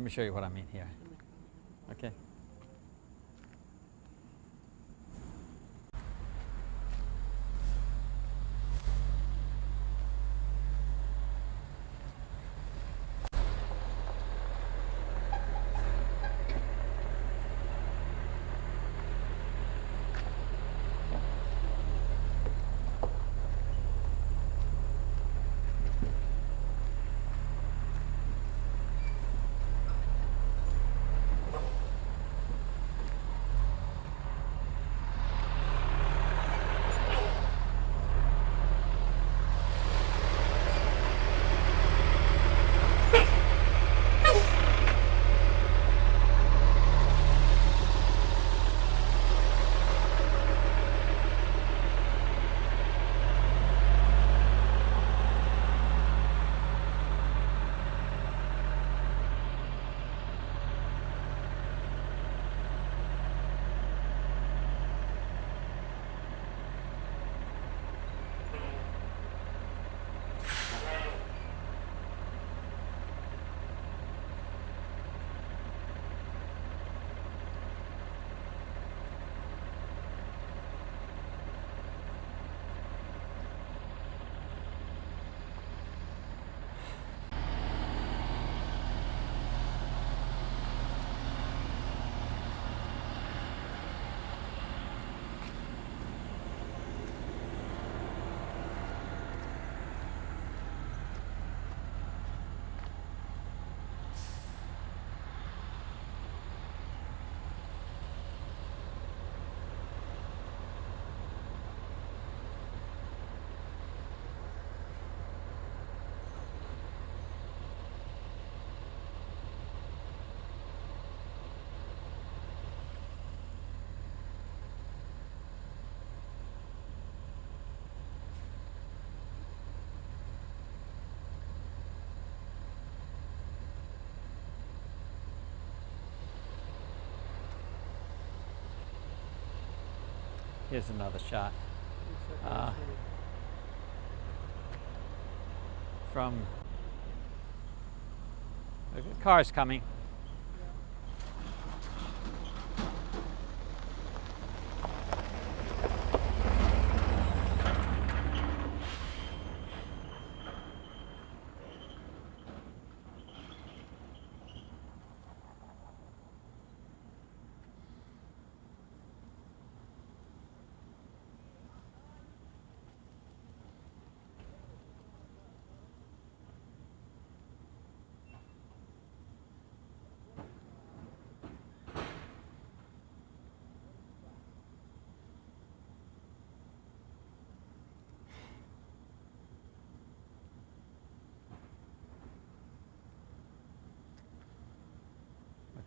Let me show you what I mean here. Okay. Here's another shot from the car's coming.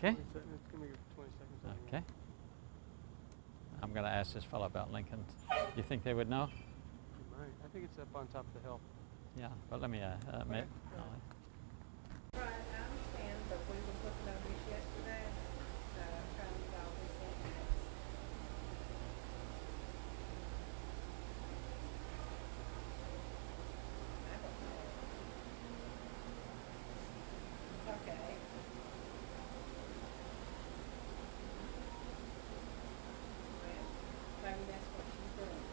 Okay. It's going to give 20 seconds. Okay. I'm going to ask this fellow about Lincoln. You think they would know? You might. I think it's up on top of the hill. Yeah, but let me admit. Right, I understand, but we were looking over this yesterday, trying to get all this in. I don't know. Okay. Well, maybe that's what she's doing.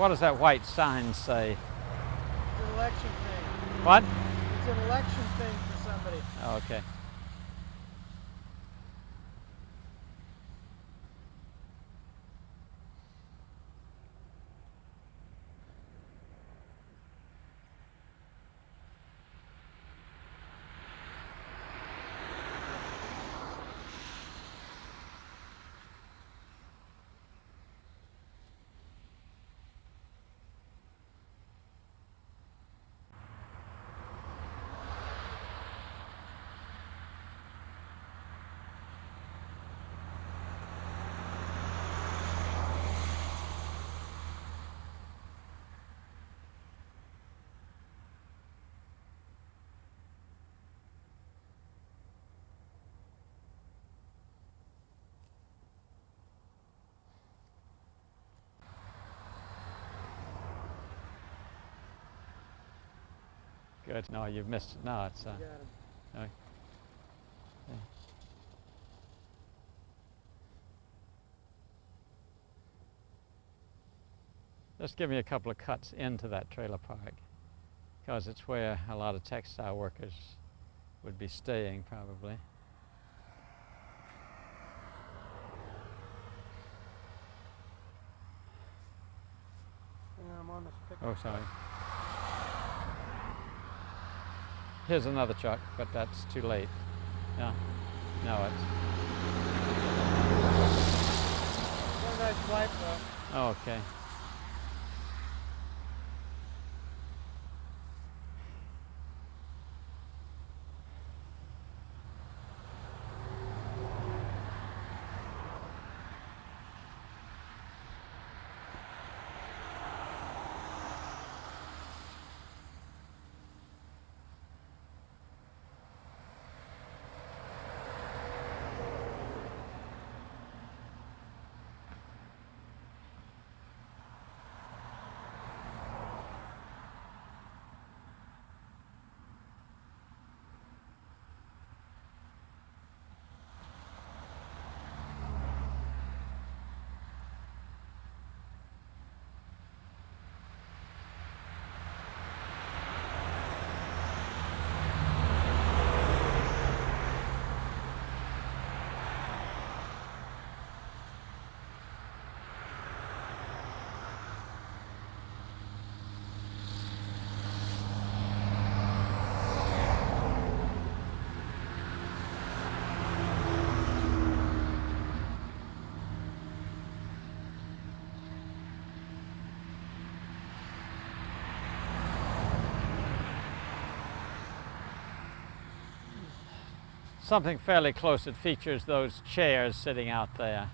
What does that white sign say? It's an election thing. What? It's an election thing for somebody. Oh, okay. Good. No, you've missed it. No, it's. You got 'em. No. Okay. Just give me a couple of cuts into that trailer park, because it's where a lot of textile workers would be staying probably. I'm on this pickup. Oh, sorry. Here's another truck, but that's too late. Yeah. No, it's. Got a nice flight though. Oh, okay. Something fairly close. It features those chairs sitting out there.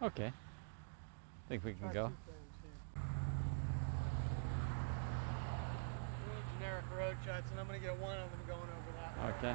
Okay. Think we can Got go. two things here. Real generic road shots, and I'm gonna get one of them going over that way. Okay.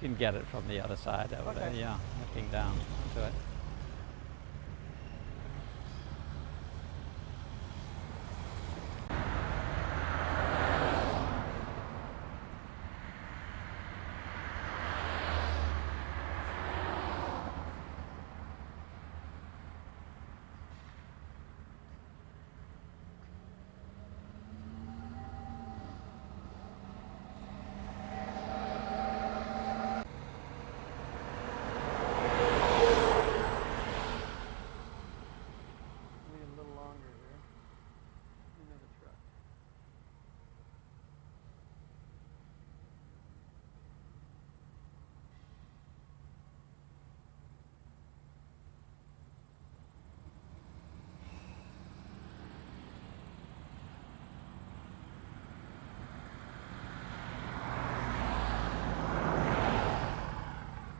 can get it from the other side over there, Okay. yeah, looking down to it. Maybe a little longer here. Another truck.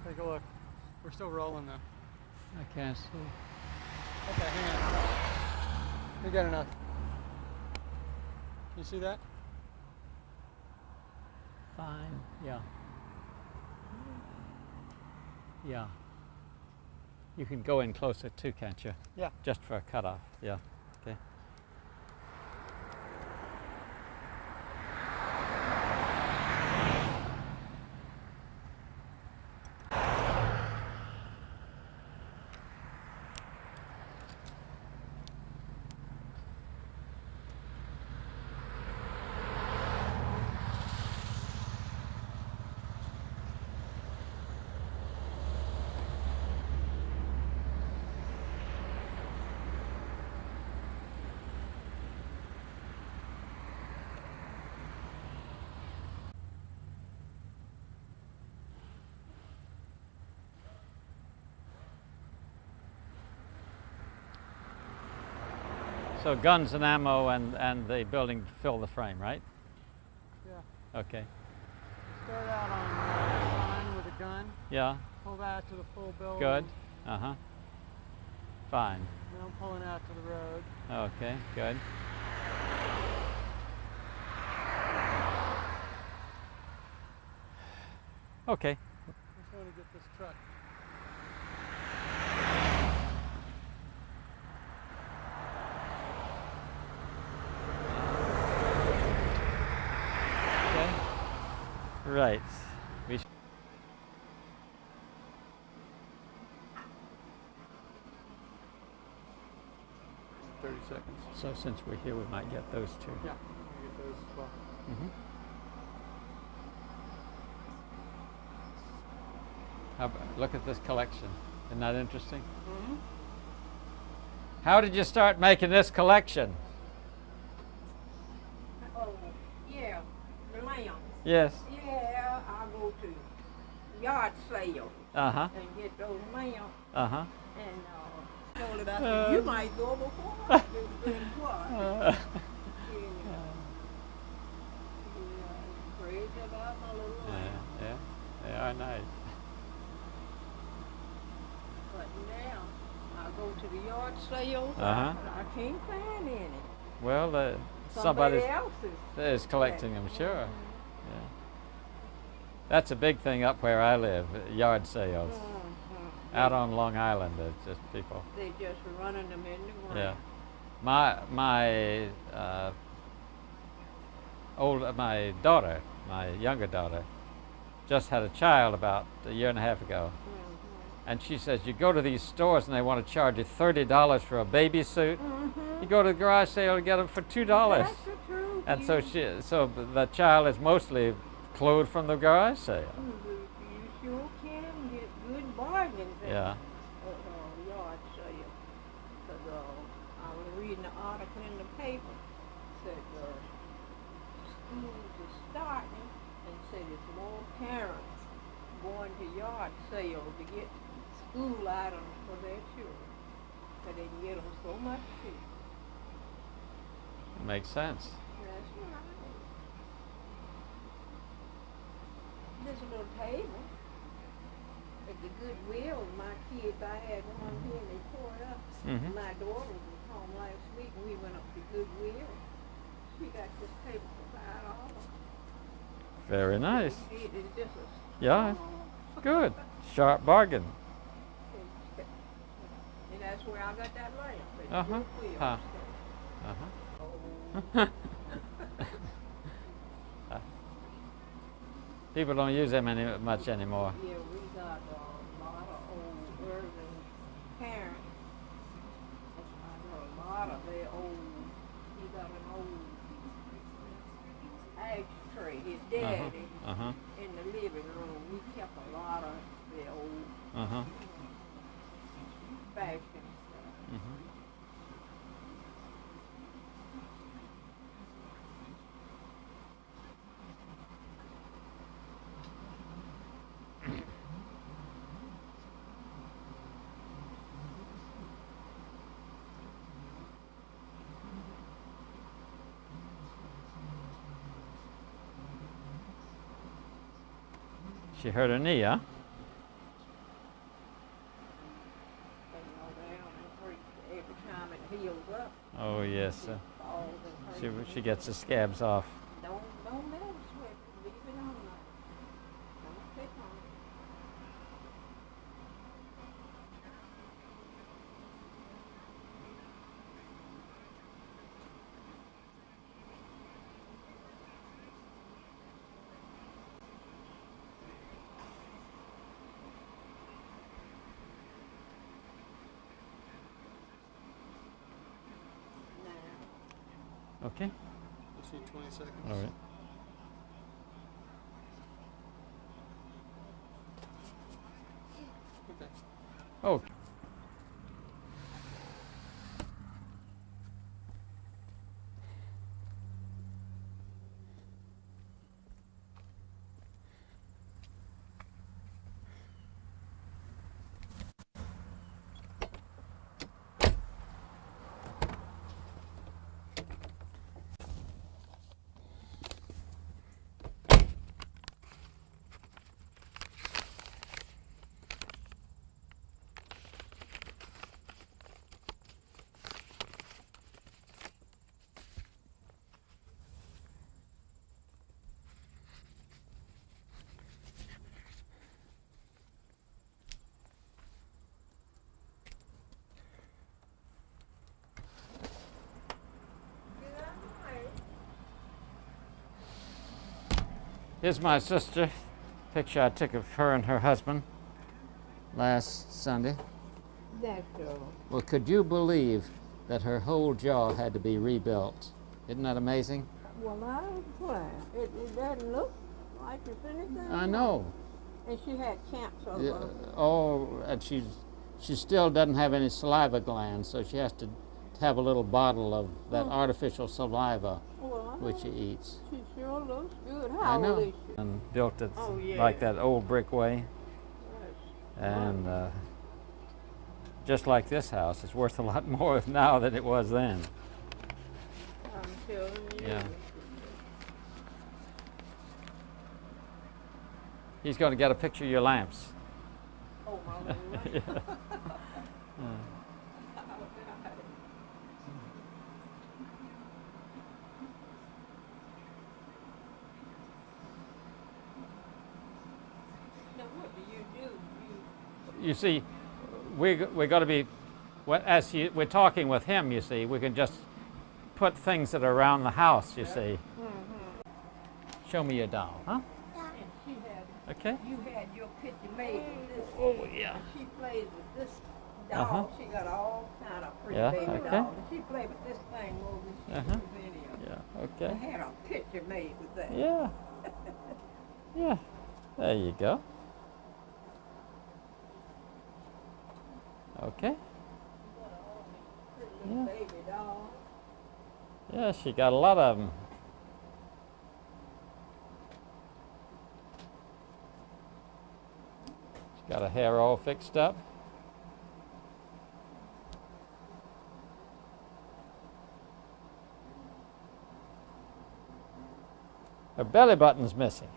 Take a look. We're still rolling though. I can't see. Okay, hang on. We got enough. You see that? Fine, yeah. Yeah. You can go in closer too, can't you? Yeah. Just for a cutoff, yeah, okay. So guns and ammo and the building fill the frame, right? Yeah. Okay. Start out on the sign with a gun. Yeah, Pull that to the full building. good. Uh-huh. Fine. Then I'm pulling out to the road. Okay, good. Okay. Just want to get this truck. Okay. Right. We 30 seconds. so since we're here, we might get those two. Yeah. I'll get those as well. Mm-hmm. Look at this collection. Isn't that interesting? Mm-hmm. How did you start making this collection? Oh, yeah, the lamb. Yes. Yeah, I go to yard sale Uh-huh. and get those lamb. Uh-huh. And told it, I said, you might go before I do this one. Crazy about my little lamb. Yeah, they are nice. But now, I go to the yard sales, Uh-huh. I can't find any. Well, Somebody somebody else is collecting them, sure. Yeah. That's a big thing up where I live, yard sales. Out on Long Island, it's just people. They just running them in the ground. Yeah. My daughter, my younger daughter, just had a child about a year and a half ago. And she says, you go to these stores and they want to charge you $30 for a baby suit. You go to the garage sale and get them for $2. That's the truth. And so the child is mostly clothed from the garage sale. You sure can get good bargains at Yeah. yard sale. Because I was reading the article in the paper. Said schools are starting and said it's more parents going to yard sale to get school items for their children. So they can get them so much cheaper. It makes sense. That's right. This little table at the Goodwill, my kids, I had one here and they tore it up. Mhm. My daughter was home last week and we went up to Goodwill. She got this table for $5. Very nice. It's just a Yeah. small Good. Sharp bargain. And that's where I got that lamp. It's Uh-huh. real clear. Huh. Uh-huh. People don't use them much anymore. Yeah, we got a lot of old urban parents. I know a lot of their old. He got an old ashtray. His daddy Uh-huh. in the living room. We kept a lot of their old Uh-huh. fashioned stuff. Mm-hmm. She hurt her knee, huh? They go down and preach every time it heals up. Oh, yes. Falls and hurts. She gets the scabs off. Don't mess with it. Leave it on there. Don't pick on it. Now, Okay. Let's see, 20 seconds. All right. Okay. Oh. Here's my sister. Picture I took of her and her husband last Sunday. that's Well, could you believe that her whole jaw had to be rebuilt? Isn't that amazing? well, I was glad. It doesn't look like it's anything. I know. And she had cancer. Yeah, oh, and she still doesn't have any saliva glands, so she has to have a little bottle of that artificial saliva Well, which she eats. she sure looks good. I How know. old is she? And built it Oh, yeah. like that old brick way, That's and just like this house, it's worth a lot more now than it was then. I'm telling you. Yeah. He's going to get a picture of your lamps. Oh, my Lord. Yeah. Now, what do you do? You see, we're going to be, as we're talking with him, you see, we can just put things that are around the house, you see. Show me your doll, huh? And she had, Okay. you had your picture made with this. Oh, yeah. And she played with this doll. Uh-huh. She got all kind of pretty Yeah, baby okay. dolls. And she played with this thing more than she Uh-huh. did with any of them. Yeah, okay. I had a picture made with that. Yeah. Yeah. There you go. Okay. Pretty little Yeah. baby doll. Yeah, she got a lot of them. She's got her hair all fixed up. Her belly button's missing.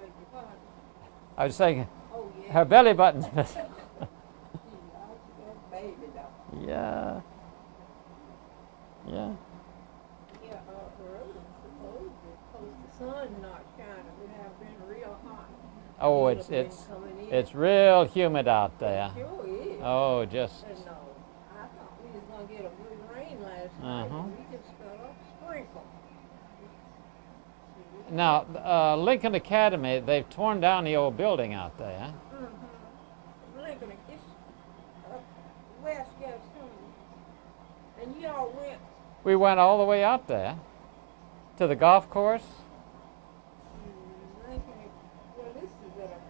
Make you fun. I was saying Oh, yeah. her belly button's missing. She likes that baby doll. Yeah. Yeah. Yeah, early, supposedly, because the sun not shining, it have been real hot. Oh, It'll been coming in. it's real humid out there. Sure is. Oh, just. And no, I thought we was gonna get a good rain last night, Uh-huh. and we just got a sprinkle. Now, Lincoln Academy, they've torn down the old building out there. Mm-hmm. Lincoln, it's up west Gethsemane. And y'all went, We went all the way out there to the golf course. Lincoln, well, this is at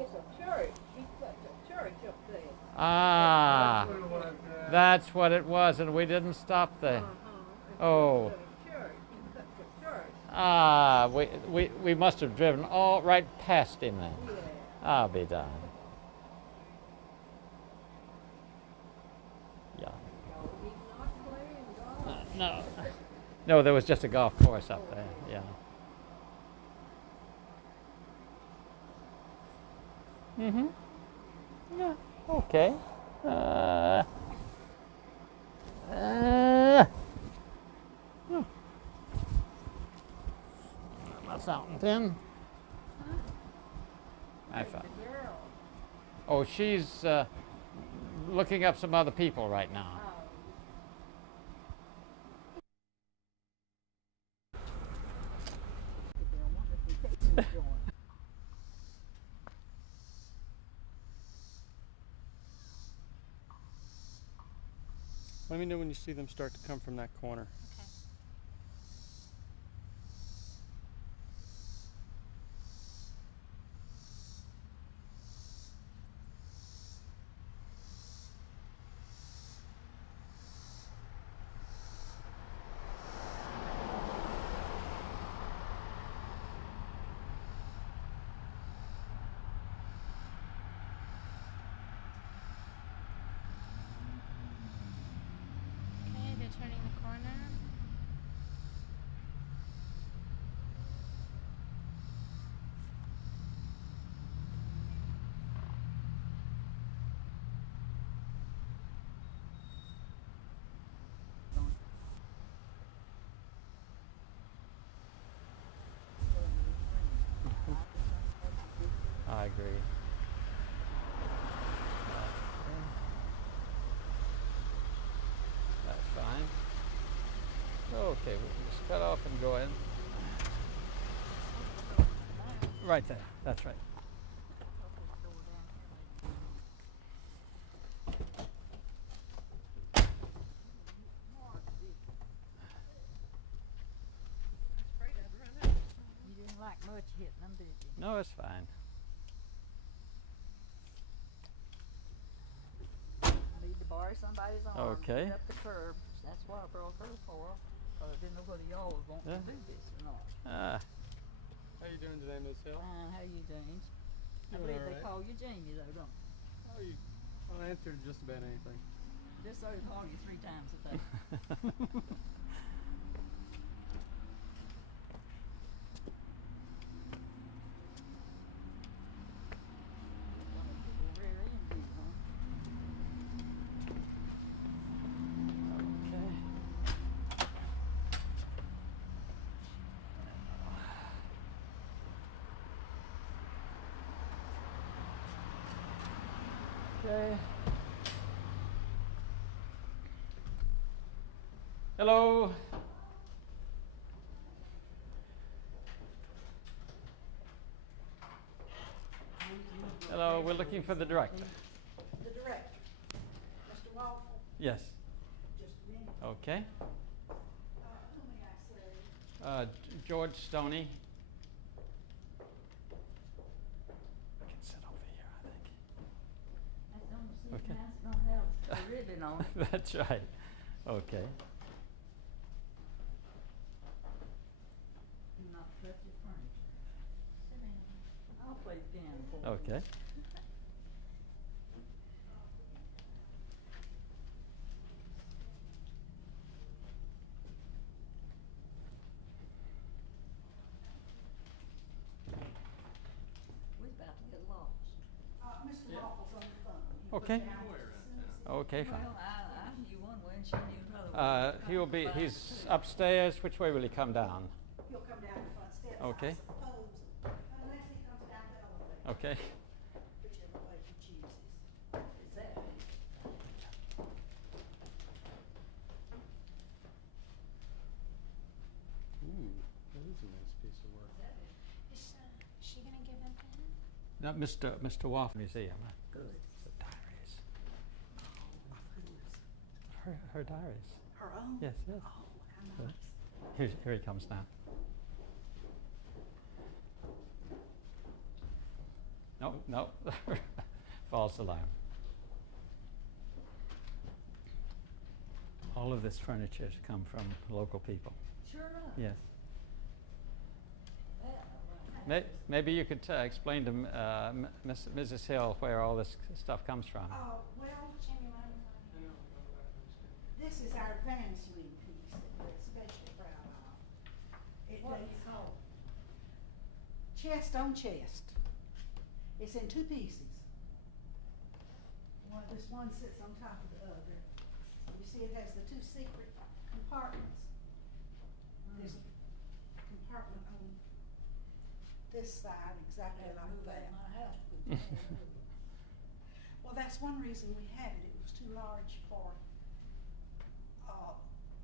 it's a church. He cut the church up there. Ah, That's what it was, that's what it was, and we didn't stop there. And Oh. so he cut a church. He cut the church. Ah, we must have driven all right past him then. Yeah. I'll be darned. Yeah. No, he's not playing golf. No. No, there was just a golf course up there. Yeah. Mm-hmm. Yeah. Okay. My fountain pen. I found. The girl. Oh, she's looking up some other people right now. Oh. Let me know when you see them start to come from that corner. Okay, they're turning the corner. I agree. That's fine. Okay, we can just cut off and go in. Right there. That's right. You didn't like much hitting them, did you? No, it's fine. Need to borrow somebody's arm. Okay. Get up the curb. That's what I brought her for. I didn't know whether y'all was wanting Yeah. to do this or not. Ah, How you doing today, Miss Hill? Fine, how you doing? I Doing believe all they right. call you Jamie though, don't they? I'll answer just about anything. Just so they call you 3 times a day. Gonna get the rear end view, huh? okay. Okay. Hello. Hello, we're looking for the director. The director, Mr. Waffle, Yes. just a minute. Okay. Who may I say? George Stoney. I can sit over here, I think. That's on the seat, Okay. that's gonna have a ribbon on it. That's right. Okay. Do not touch your furniture. Sit down. I'll play the piano for you. Okay. We're about to get lost. Mr. Yeah. Waffle's on the phone. Okay. Okay, fine. Well, I knew one way and she knew another way. He'll be, he's upstairs. Which way will he come down? He'll come down the front steps. Okay. I suppose, unless he comes down the elevator. Okay. whichever way he chooses. Is that? Ooh, that is a nice piece of work. Is she gonna give him to him? No, Mr. Waffle Museum. Good. The diaries. Of whose? Her diaries. Her own? Yes, yes. Oh, how nice. Here he comes now. No. False alarm. All of this furniture has come from local people. Sure enough. Yes. Maybe Maybe you could explain to Mrs. Hill where all this stuff comes from. Well, Jimmy, why don't you find this is our Vansling piece that we're especially proud of. It What do you does call chest on chest. It's in two pieces. This one sits on top of the other. You see it has the two secret compartments. There's a compartment on this side exactly it? like Move out that. of my house. But Well, that's one reason we had it. It was too large for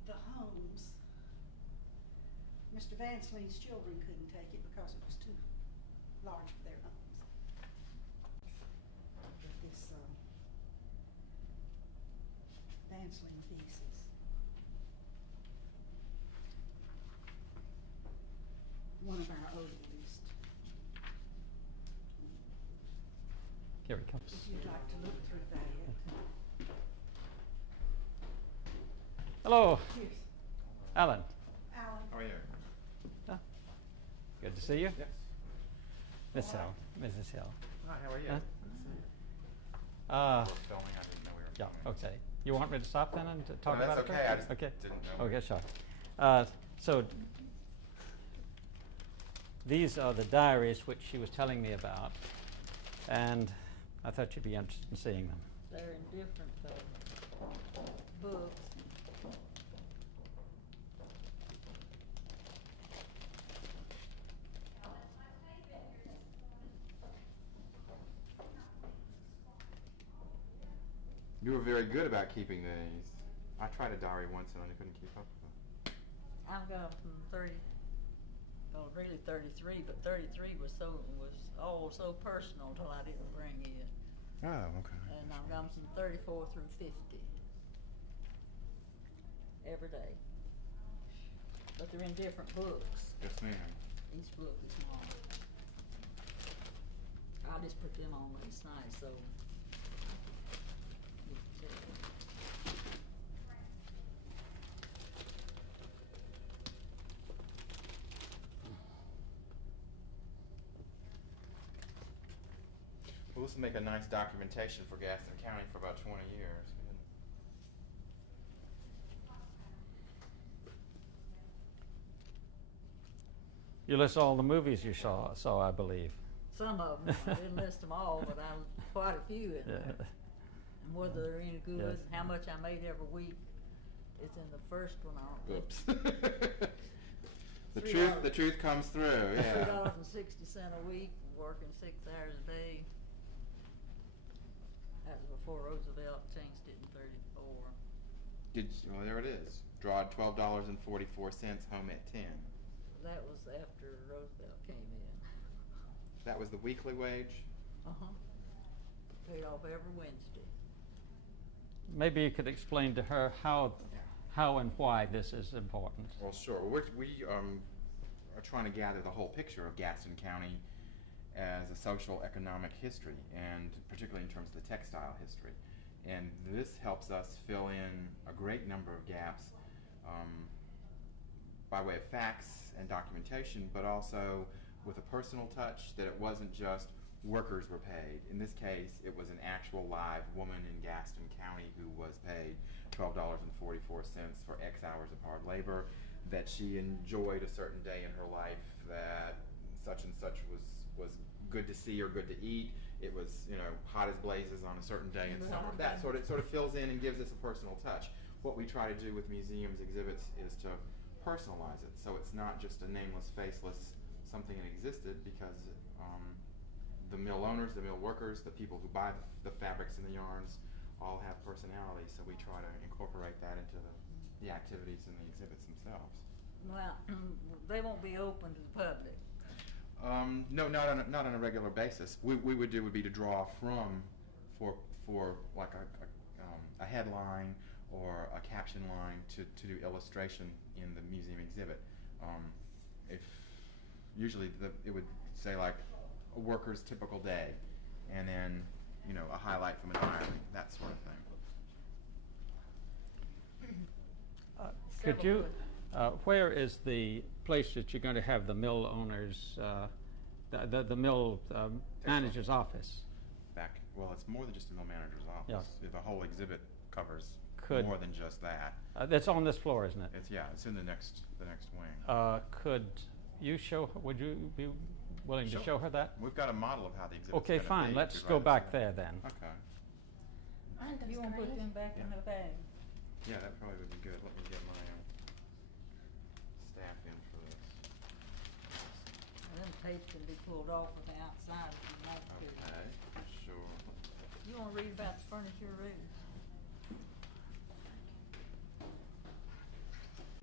the homes. Mr. Vansling's children couldn't take it because it was too large for their homes. But this Vansling pieces. One of our oldest. Here he comes. If you'd like to look through that. Hello, Here's Allan. Allan. How are you? Good to see you. Yes. Miss Hill. Mrs. Hill. Hi, how are you? Huh? We're filming. I didn't know we were Yeah, filming. okay. You want me to stop then and to talk No, about that's it? okay. I just Okay. didn't know. Okay, sure. So these are the diaries which she was telling me about, and I thought you'd be interested in seeing them. they're in different books. You were very good about keeping these. I tried a diary once and I couldn't keep up with them. I've got from 30, well, really 33, but 33 was all so personal till I didn't bring it. Oh, okay. And I've gone from 34 through 50 every day. But they're in different books. Yes, ma'am. Each book is small. I just put them on last night, so. you can tell. Well, this will make a nice documentation for Gaston County for about 20 years. You list all the movies you saw, I believe. Some of them, I didn't list them all, but quite a few in there. And whether they're any good, Yes. and how much I made every week, it's in the first one. Oops. $3. The truth comes through. Yeah. $3.60 a week, working 6 hours a day. That was before Roosevelt changed it in 34. Well, there it is. Draw $12.44, home at 10. That was after Roosevelt came in. That was the weekly wage. Paid off every Wednesday. Maybe you could explain to her how and why this is important. Well, sure. We are trying to gather the whole picture of Gaston County as a social economic history, and particularly in terms of the textile history. And this helps us fill in a great number of gaps by way of facts and documentation, but also with a personal touch, that it wasn't just workers were paid. In this case, it was an actual live woman in Gaston County who was paid $12.44 for X hours of hard labor, that she enjoyed a certain day in her life, that such and such was good to see or good to eat. It was, hot as blazes on a certain day in summer. That sort of fills in and gives us a personal touch. What we try to do with museums exhibits is to personalize it, so it's not just a nameless, faceless something that existed, because the mill owners, the mill workers, the people who buy the fabrics and the yarns all have personality, so we try to incorporate that into the activities and the exhibits themselves. Well, they won't be open to the public. No, not on a regular basis. We would do would be to draw from for like a headline or a caption line to do illustration in the museum exhibit. If usually it would say like a worker's typical day, and then a highlight from an iron, that sort of thing. Could you? Where is the place that you're going to have the mill owners, the mill manager's office? Well, it's more than just a mill manager's office. Yeah. The whole exhibit covers more than just that. That's on this floor, isn't it? It's in the next wing. Could you show? Would you be willing to show her that? We've got a model of how the exhibit's Okay, gonna fine. be. Let's We'd go rather back see it. there then. Okay. You want to put them back in Yeah. her bag? Yeah, that probably would be good. Let me get my staff in for this. Them tapes can be pulled off from the outside if you want to. Okay, sure. You want to read about the furniture room?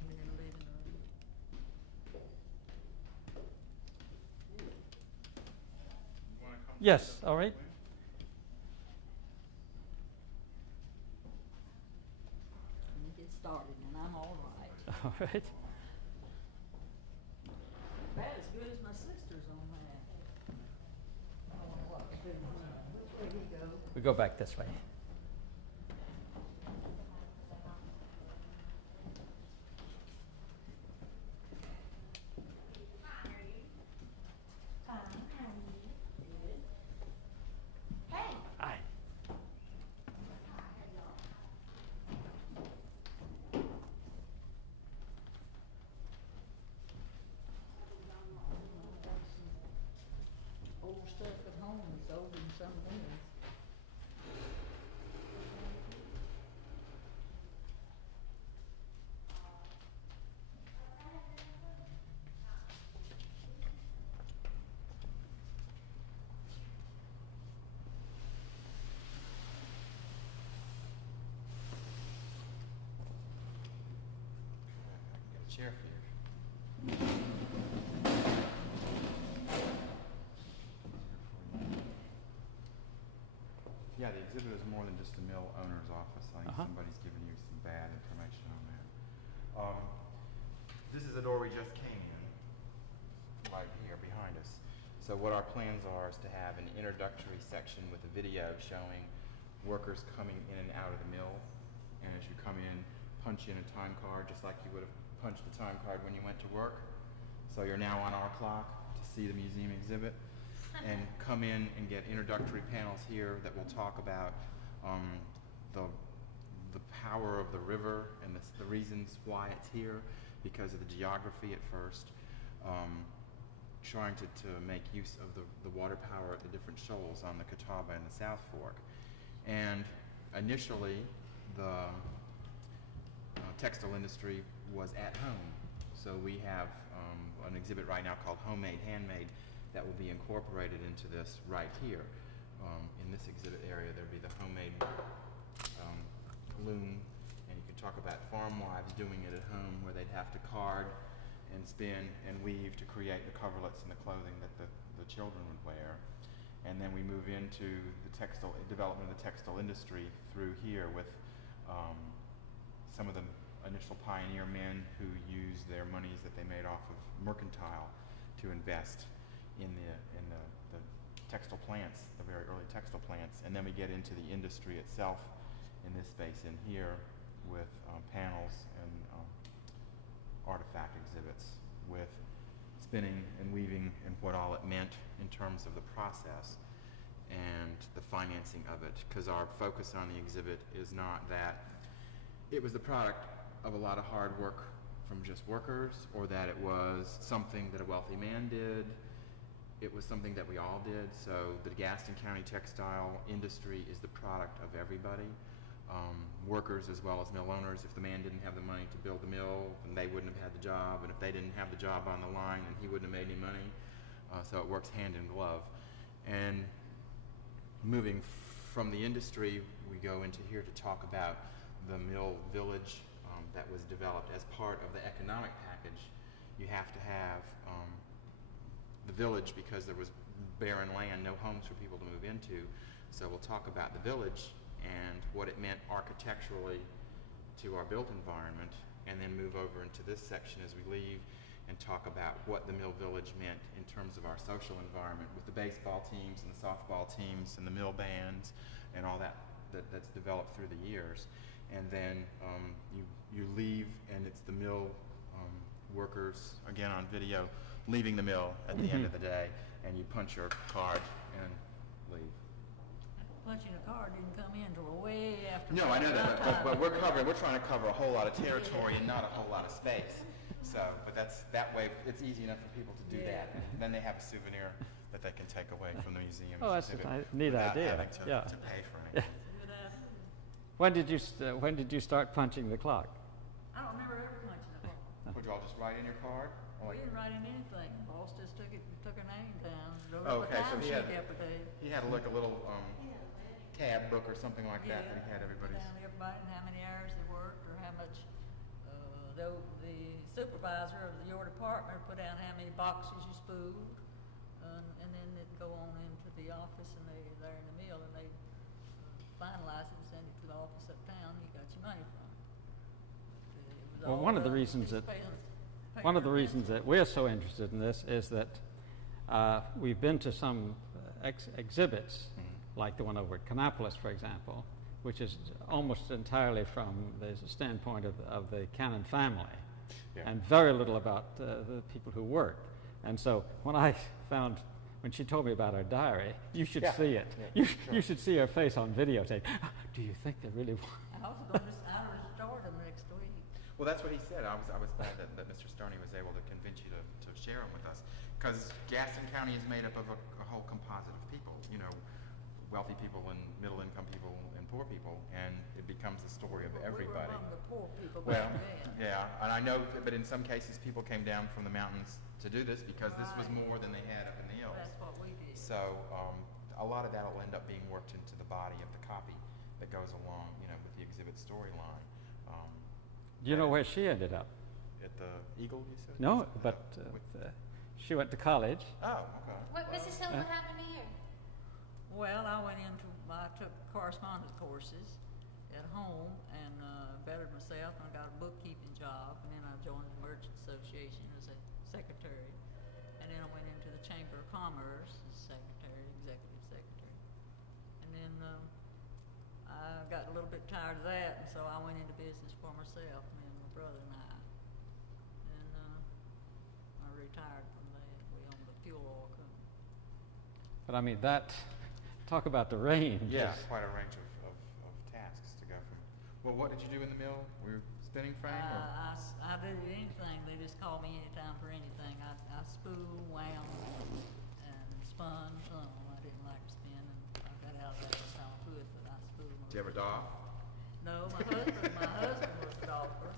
We're going to leave in the room. You wanna come Yes, to the all right. wing? Let me get started, and I'm all right. All right. About as good as my sister's on that. Which way do you go? We go back this way. Hi. Old stuff at home is older than some of theirs. I can get a chair for you. Yeah, the exhibit is more than just a mill owner's office. I think somebody's giving you some bad information on that. This is the door we just came in, right here behind us. So what our plans are is to have an introductory section with a video showing workers coming in and out of the mill. And as you come in, punch in a time card just like you would have punched a time card when you went to work. So you're now on our clock to see the museum exhibit. And come in and get introductory panels here that will talk about the power of the river and the reasons why it's here because of the geography at first. Trying to make use of the water power at the different shoals on the Catawba and the South Fork. And initially, the textile industry was at home. So we have an exhibit right now called Homemade, Handmade that will be incorporated into this right here. In this exhibit area, there'd be the homemade loom, and you could talk about farm wives doing it at home where they'd have to card and spin and weave to create the coverlets and the clothing that the children would wear. And then we move into the development of the textile industry through here with some of the initial pioneer men who used their monies that they made off of mercantile to invest in the textile plants, the very early textile plants. And then we get into the industry itself in this space in here with panels and artifact exhibits with spinning and weaving and what all it meant in terms of the process and the financing of it, because our focus on the exhibit is not that it was the product of a lot of hard work from just workers or that it was something that a wealthy man did. It was something that we all did. So the Gaston County textile industry is the product of everybody. Workers as well as mill owners. If the man didn't have the money to build the mill, then they wouldn't have had the job, and if they didn't have the job on the line, then he wouldn't have made any money. So it works hand in glove. And moving from the industry, we go into here to talk about the mill village that was developed as part of the economic package. You have to have the village because there was barren land, no homes for people to move into. So we'll talk about the village and what it meant architecturally to our built environment, and then move over into this section as we leave and talk about what the mill village meant in terms of our social environment with the baseball teams and the softball teams and the mill bands and all that's developed through the years. And then you leave, and it's the mill workers, again on video, leaving the mill at the end of the day, and you punch your card and leave. Punching a card didn't come in until way after. No, I know that, but we're trying to cover a whole lot of territory and not a whole lot of space. So, but that way, it's easy enough for people to do that. And then they have a souvenir that they can take away from the museum. Oh, that's a neat idea. Having to pay for anything. When did you start punching the clock? I don't remember ever punching a clock. Would you all just write in your card? We didn't write in anything. Boss just took her name down. Oh, okay, so he had every day. a little tab book or something like that he had everybody's. Down everybody and how many hours they worked, or how much. The supervisor of your department put down how many boxes you spooled, and then it'd go on into the office, and they're in the mill, and they finalize it and send it to the office uptown. You got your money from it. Well, one of the reasons that we're so interested in this is that we've been to some exhibits, like the one over at Canopolis, for example, which is almost entirely from the standpoint of the Cannon family, and very little about the people who work. And so when she told me about her diary, you should see it. You should see her face on videotape. Do you think they really want? I also going to start them next week. Well, that's what he said. I was glad that Mr. Stoney was able to convince you to share them with us, because Gaston County is made up of a whole composite of people. You know, wealthy people and middle-income people and poor people, and it becomes the story of everybody. We were among the poor people. Well, yeah, and I know, but in some cases, people came down from the mountains to do this because this was more than they had up in the hills. That's what we did. So a lot of that will end up being worked into the body of the copy that goes along, with the exhibit storyline. Do you know where she ended up? At the Eagle, you said? No, but she went to college. Oh, okay. What, Mrs. Hill, what happened to you? Well, I took correspondence courses at home and bettered myself, and I got a bookkeeping job, and then I joined the Merchant Association as a secretary, and then I went into the Chamber of Commerce as secretary, executive secretary, and then I got a little bit tired of that, and so I went into business for myself, me and my brother and I retired from that. We owned a fuel oil company. But I mean, talk about the range. Yeah, quite a range of tasks to go from. Well, what did you do in the mill? We were spinning frame? I did anything. They just called me anytime for anything. I spooled, wound, and spun some. I didn't like to spin, and I got out of that as I could, but I spooled. Did you ever doff? No, my husband was a doffer.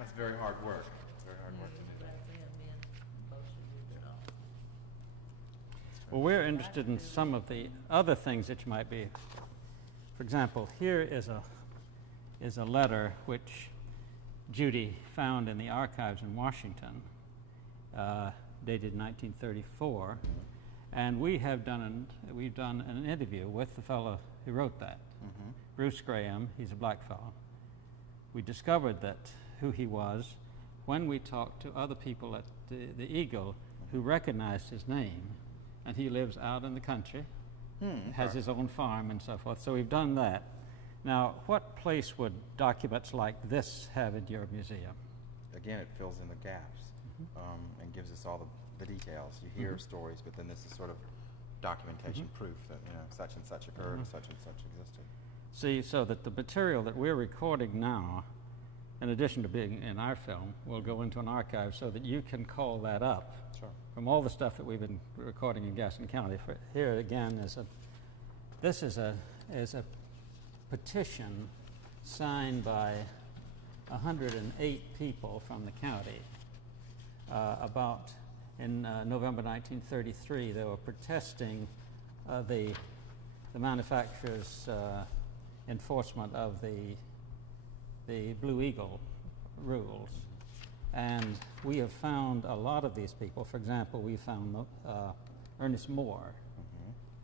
That's very hard work. Very hard work to do that. Back then, men mostly did it all. Well, we're interested in some of the other things that you might be. For example, here is a letter which Judy found in the archives in Washington, dated 1934, and we've done an interview with the fellow who wrote that, Bruce Graham. He's a black fellow. We discovered who he was when we talked to other people at the Eagle who recognized his name. And he lives out in the country, has his own farm and so forth. So we've done that. Now, what place would documents like this have in your museum? Again, it fills in the gaps and gives us all the details. You hear stories, but then this is sort of documentation proof that such and such occurred, such and such existed. See, so that the material that we're recording now, in addition to being in our film, will go into an archive so that you can call that up. Sure. From all the stuff that we've been recording in Gaston County. Here again this is a petition signed by 108 people from the county. In November 1933, they were protesting the manufacturer's enforcement of the Blue Eagle rules. And we have found a lot of these people. For example, we found Ernest Moore,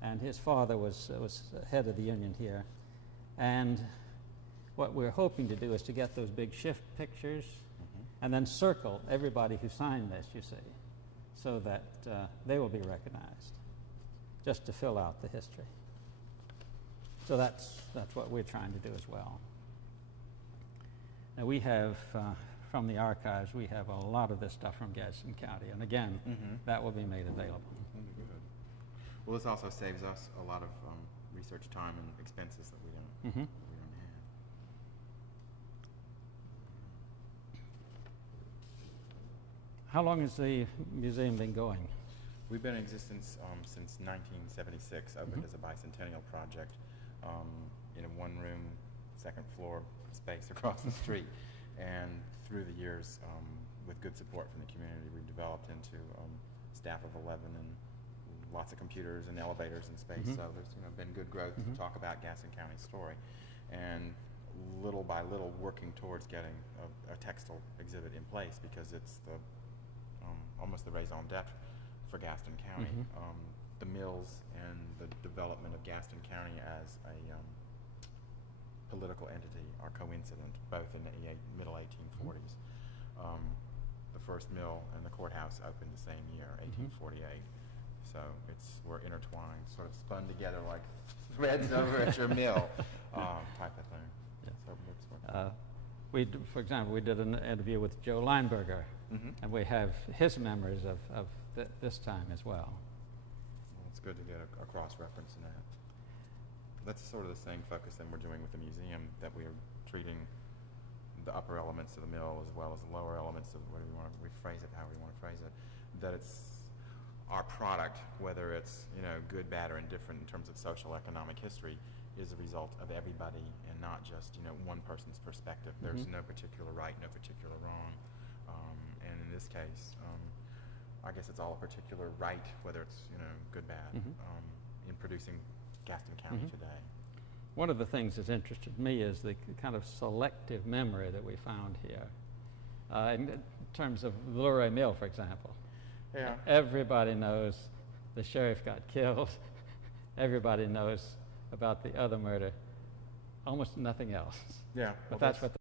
and his father was head of the union here. And what we're hoping to do is to get those big shift pictures and then circle everybody who signed this, you see, so that they will be recognized, just to fill out the history. So that's what we're trying to do as well. Now we have, from the archives, we have a lot of this stuff from Gadsden County, and again, that will be made available. Good. Well, this also saves us a lot of research time and expenses that we don't have. How long has the museum been going? We've been in existence since 1976, opened as a bicentennial project in a one-room, second floor space across the street. And through the years, with good support from the community, we've developed into staff of 11 and lots of computers and elevators and space. So there's been good growth to talk about Gaston County's story. And little by little working towards getting a textile exhibit in place, because it's the almost the raison d'etre for Gaston County. The mills and the development of Gaston County as a political entity are coincident, both in the middle 1840s. The first mill and the courthouse opened the same year, 1848. So we're intertwined, sort of spun together like threads over at your mill, type of thing. So for example, we did an interview with Joe Lineberger, and we have his memories of this time as well. It's good to get a cross-reference in that. That's sort of the same focus that we're doing with the museum, that we are treating the upper elements of the mill as well as the lower elements of, whatever we want to rephrase it, however we want to phrase it, that it's our product, whether it's good, bad, or indifferent in terms of social economic history, is a result of everybody and not just one person's perspective. There's no particular right, no particular wrong, and in this case, I guess it's all a particular right, whether it's good, bad, in producing Gaston County today. One of the things that's interested me is the kind of selective memory that we found here. In terms of Luray Mill, for example. Yeah. Everybody knows the sheriff got killed. Everybody knows about the other murder. Almost nothing else. Yeah. But that's what